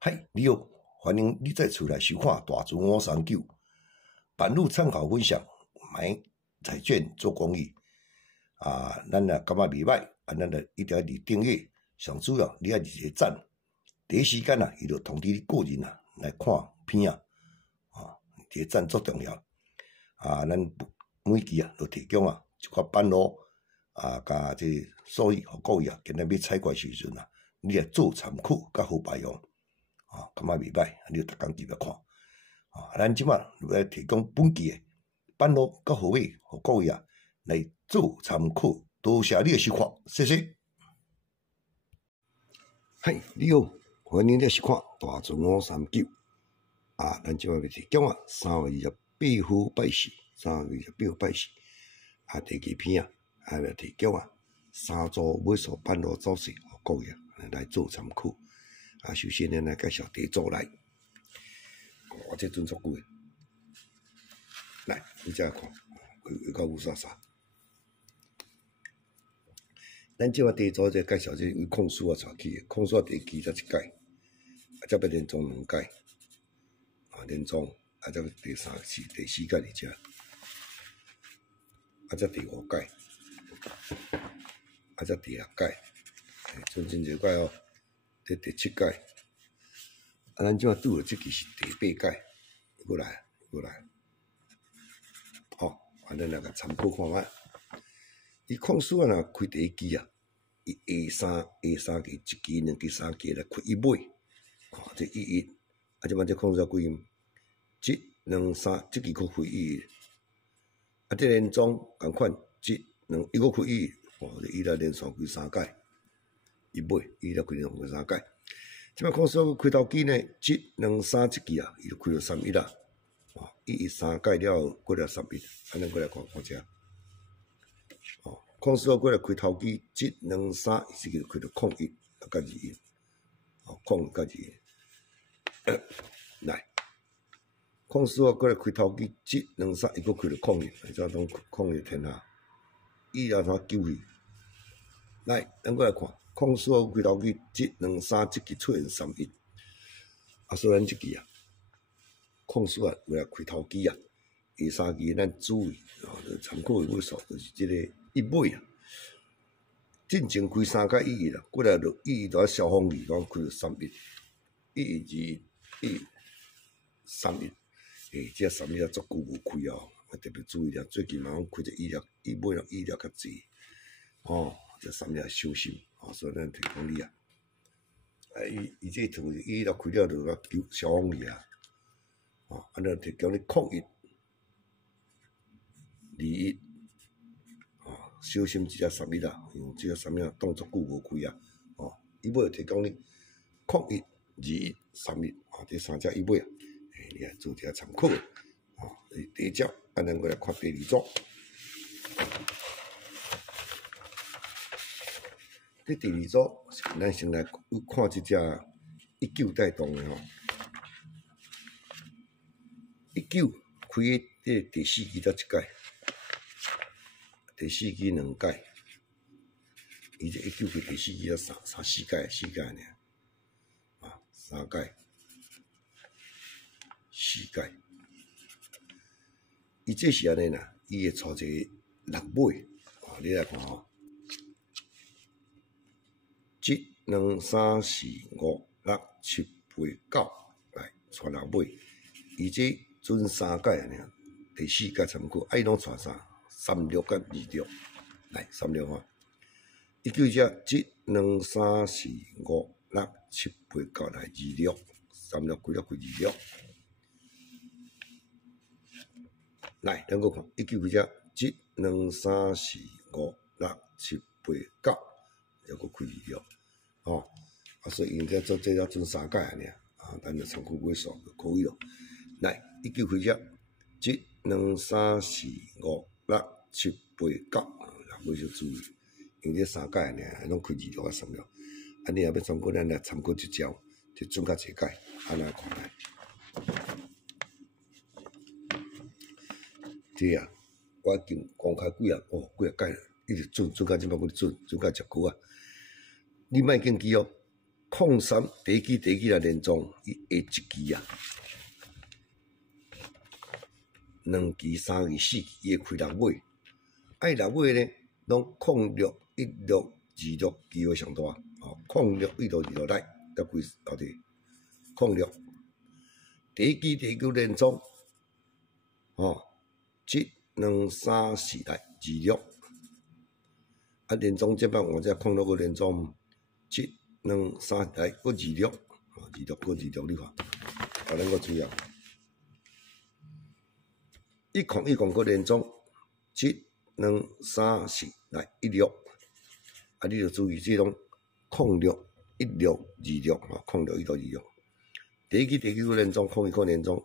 嗨，你好，欢迎你再出来收看大船539，版路参考分享，买彩券做公益咱若感觉袂歹咱就一定要订阅，上主要你要一个赞，第一时间伊就通知你个人来看片一个赞足重要咱每期就提供一寡版路甲这所以互各位今日要采购时阵你来做参考甲好排用。感觉袂歹，你就逐工记得看。咱即摆来提供本期的版路甲号码，互各位来做参考。多谢你的收看，谢谢。嗨，你好，欢迎你收看大船539。咱即摆要提供3月28号拜四，3月28号拜四。第几篇要提供3组尾数版路走势，互各位来做参考。首先呢，来介绍第一组来，这阵足久诶，来，你再看，有够有啥啥。咱即摆第一组再介绍这为控数带起诶，控数第一期才一届，才要连庄2届，连庄才第3次、第4届而且，才第5届，才第6届，剩真侪届第7届，咱即摆拄着即期是第8届，过来，咱来甲参考看觅。伊控数若开第一期伊下3期、1期、2期、3期来开一尾，这11，即摆这控数几音？1、2、3，即期佫开11，这连庄共款1、2，伊佫开11，伊来连续开3届。一尾，伊了开连续3届。即摆控数开头期呢，1、2、3即期伊就开到31啦。伊3届了后，过来31，咱过来看遮。控数过来开头期1、2、3，伊即期就开到01甲21，01甲21。来，控数过来开头期1、2、3，伊佫开到01，即种01天伊了啥救去？来，咱过来看。控数开头期1、2、3即期出现31，所以咱即期控数为了开头期下3期咱注意参考的尾数就是即个一尾进前开3届11啦，过来就11就消防2讲开到31，11、2、1、31，这31足久无开特别注意了，最近嘛开者1尾1较济，这31要小心。所以咱提供你伊这图伊若开了就救消防去咱提供你01、21，小心这只31因为这只31当足久无开伊尾提供你01、21、31，这3只伊尾你来做一下参考第一只，咱过来看第2组。第2组，咱先来看这只19带动的19开的第4期才1届，第4期2届，伊这19开第4期才4届尔，3届、4届，伊这是安尼啦，伊会带一个6尾你来看1、2、3、4、5、6、7、8、9，来带6尾。伊这准3届尔，第4届参考，伊拢带啥？36甲26，来36伊叫只1、2、3、4、5、6、7、8、9来26，36开了开26。来，咱搁看，伊叫只1、2、3、4、5、6、7、8、9，又搁开26。所以因这做这准3届尔，咱就参考尾数就可以了。来，伊叫开只1、2、3、4、5、6、7、8、9，尾数注意，因为这3届尔，拢开26甲36。你若要参考，咱来参考这招，就准较济届，来看来。这我已经公开几啊届，一直准到即摆，准到10句你莫紧记03第一支来连装，伊下一支啊，2支、3支、4支，伊会开6尾。爱6尾呢，拢06、16、26机会上大。06、16、26来，才开到底。06第一支连装，1、2、3、4来26。啊，连装这摆换只06个连装，1、2、3来个26，26个26，你看，后咱个注意啊。1个连装，1、2、3、4来16，啊，你着注意这种06、16、2606、16、26。第一个连装，01个连装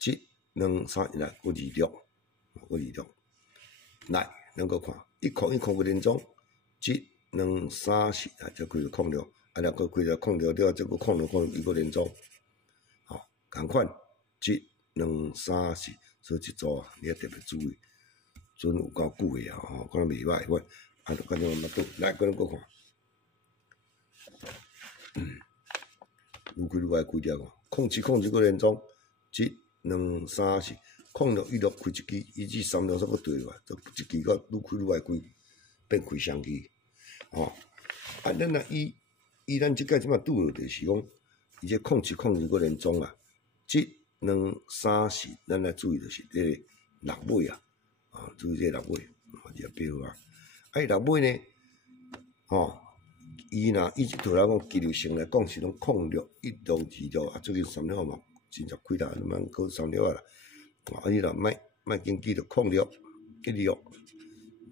，1、2、3来个26，来，咱个看1个连装，1、2、3、4来才开个06，啊，了个开个06了，这个06一个连装，同款1、2、3、4，所以这组啊，你要特别注意，准有够久的啊，可能袂歹，喂，啊，就看种嘛倒，来，个咱个看。愈开愈歹开掉个，07个连装，1、2、3、4，06、16开一支，1至36煞个对落来，这一支个愈开愈歹开，变开双支，啊，咱若以咱即届即马拄着就是讲，伊这07个连装啊，1、2、3、4，咱来注意就是这6尾啊，注意这6尾，你也标啊，伊6尾呢，伊头来讲技术性来讲是拢06、16、26啊，最近36嘛，真正开啦，慢过36啊啦。啊，你若莫紧记着06、16、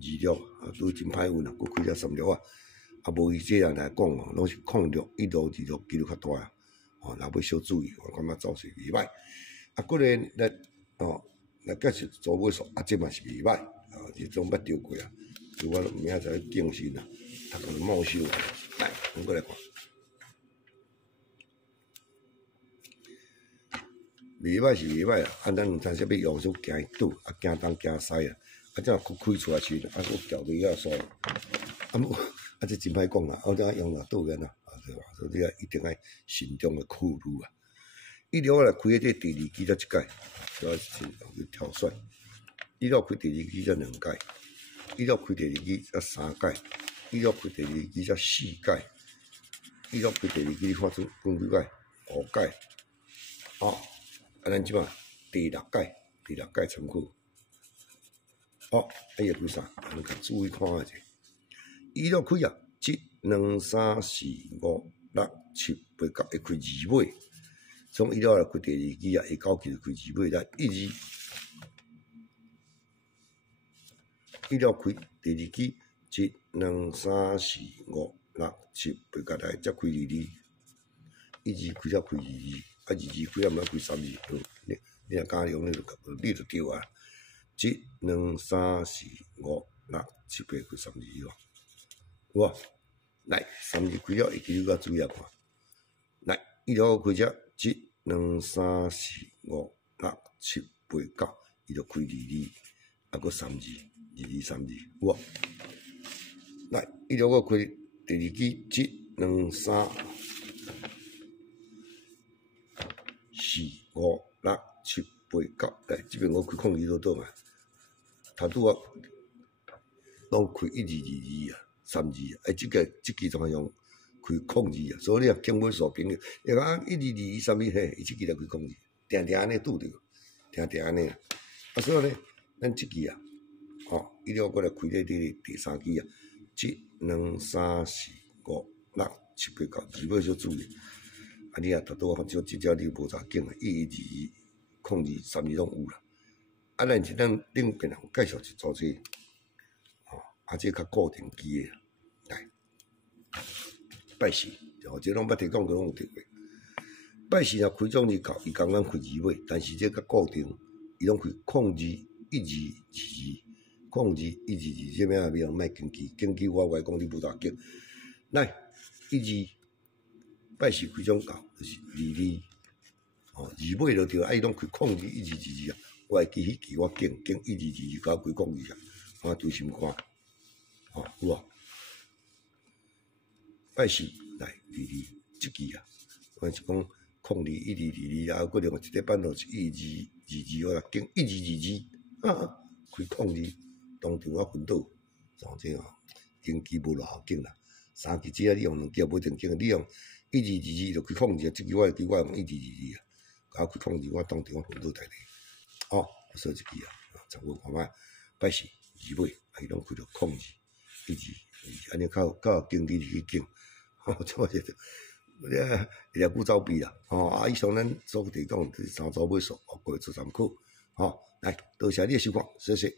26啊，都真歹运啊，佫开了36啊。啊，无伊这样来讲哦，拢是06、16、26技术较大啊。若要小注意，我感觉走势袂歹。啊，个咧来解释做尾数啊，这嘛是袂歹啊，这种捌着过啊，所以我明仔载敬神啊，读个冒修啊。来，咱过来看，袂歹是袂歹啊！啊，咱毋知啥要用手行伊倒，啊，行东行西啊，啊，这开出来时，啊，佫调尾啊煞，啊，这真歹讲啊！啊，这用哪倒个呐？啊，对吧？所以你一定要慎重的考虑啊！伊了来开这第2支才一届，主要是去挑选。伊了开第2支才2届，伊了开第2支才3届。伊了开第2支才4届，伊了开第2支，你看出讲几届？5届，啊，咱即马第6届参考，伊会开啥？咱甲注意看下者。伊了开啊，1、2、3、4、5、6、7、8、9，会开2尾。从伊了来开第2支啊，下9期就开2尾，咱1、2，伊了开第2支。1、2、3、4、5、6、7、8、9来，才开2支，1支开才开2支，啊2支开啊，毋要开3支，你若加量，你就对啊。1、2、3、4、5、6、7、8开3支哦，有无？来3支开了，会记你较注意啊看。来，伊了开只1、2、3、4、5、6、7、8、9，伊就开2支，啊，佫3支，2支、3支，有无？来，伊了个开第2支1、2、3、4、5、6、7、8、9，来，这边我开控制都倒嘛，头拄啊，拢开1支、2支啊、3支啊，这支怎用开控制啊？所以你若经尾数朋友，你讲1支、2支、3支，嘿，伊这支来开控制，定定安尼拄着，定安尼啊。啊，所以呢，咱这支啊，伊了过来开咧第3支啊。1、2、3、4、5、6、7、8、9，字尾小注意。啊，你啊，拄倒反正即只你无啥紧啊，1、2、控制3支拢有啦。啊，咱是咱顶边有介绍一组这，啊，这较固定机的，来，拜四，这拢捌提讲过，拢有提过。拜四若开总日到，伊共咱开2尾，但是这较固定，伊拢开控制1、2、2支。控制1、2、2，这边也莫紧记我讲你无大紧。来1、2，拜四开种到就是2支，2尾就对，啊伊拢开控制1、2、2支啊，我会记迄支我紧1、2、2搞开控制啊，我对心看，有无？拜四来即支啊，我是讲021222啊，搁另外一个版图是1222，我来经1222，开02，当场啊昏倒，像这哦，经济无偌要紧啦。3支只啊，你用2支无一定紧，你用1222就开02啊，即支我用1222啊，甲我开02，我当场我昏倒在地，哦，说一支啊，十五看卖，摆是二尾，伊拢开着02，安尼较经济去经，即我是。热久走避啦，以上咱所提供3组尾数，各位做参考，来，多谢你的收看，谢谢。